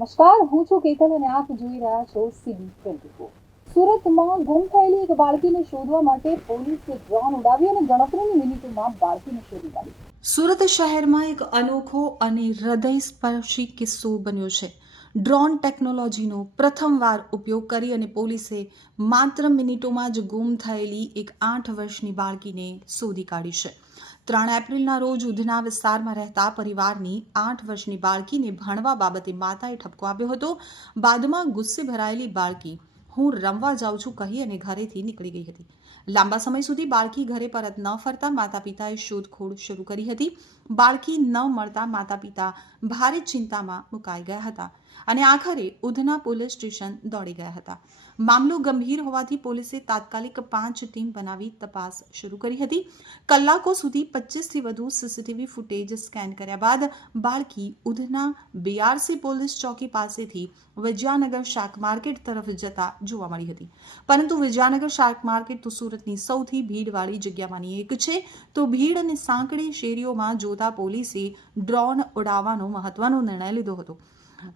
નમસ્કાર, હું છું કેતન અને આપ જોઈ રહ્યા છો CB24। સુરતમાં ગુમ થયેલી એક બાળકીને શોધવા માટે પોલીસે ડ્રોન ઉડાવી અને ગણતરીની મિનિટોમાં બાળકીને શોધી કાઢી। સુરત શહેરમાં એક અનોખો અને હૃદયસ્પર્શી કિસ્સો બન્યો છે। ડ્રોન ટેકનોલોજીનો પ્રથમવાર ઉપયોગ કરી અને પોલીસે માત્ર મિનિટોમાં જ ગુમ થયેલી એક 8 વર્ષની બાળકીને શોધી કાઢી છે। 3 એપ્રિલના રોજ ઉધના વિસ્તારમાં રહેતા પરિવારની 8 વર્ષની બાળકીને ભણવા બાબતે માતાએ ઠપકો આપ્યો હતો। બાદમાં ગુસ્સે ભરાયેલી બાળકી હું રમવા જાઉં છું કહી અને ઘરેથી નીકળી ગઈ હતી। લાંબા સમય સુધી બાળકી ઘરે પરત ન ફરતા માતા પિતાએ શોધખોળ શરૂ કરી હતી। બાળકી ન મળતા માતા પિતા ભારે ચિંતામાં મુકાઈ ગયા હતા અને આખરે ઉધના પોલીસ સ્ટેશન દોડી ગયા હતા। મામલો ગંભીર હોવાથી પોલીસે તાત્કાલિક 5 ટીમ બનાવી તપાસ શરૂ કરી હતી। કલાકો સુધી 25થી વધુ સીસીટીવી ફૂટેજ સ્કેન કર્યા બાદ બાળકી ઉધના BRC પોલીસ ચોકી પાસેથી વિજયાનગર શાક માર્કેટ તરફ જતા જોવા મળી હતી। પરંતુ વિજયાનગર શાક માર્કેટ તો સુરતની સૌથી ભીડવાળી જગ્યામાંની એક છે, તો ભીડ અને સાંકડી શેરીઓમાં જોતા પોલીસે ડ્રોન ઉડાવવાનો મહત્વનો નિર્ણય લીધો હતો।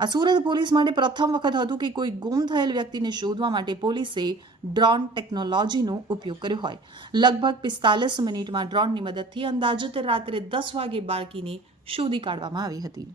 આ સુરત પોલીસ માટે પ્રથમ વખત હતું કે કોઈ ગુમ થયેલ વ્યક્તિને શોધવા માટે પોલીસે ડ્રોન ટેકનોલોજીનો ઉપયોગ કર્યો હોય। લગભગ 45 મિનિટમાં ડ્રોનની મદદથી અંદાજિત રાત્રે 10 વાગે બાળકીને શોધી કાઢવામાં આવી હતી।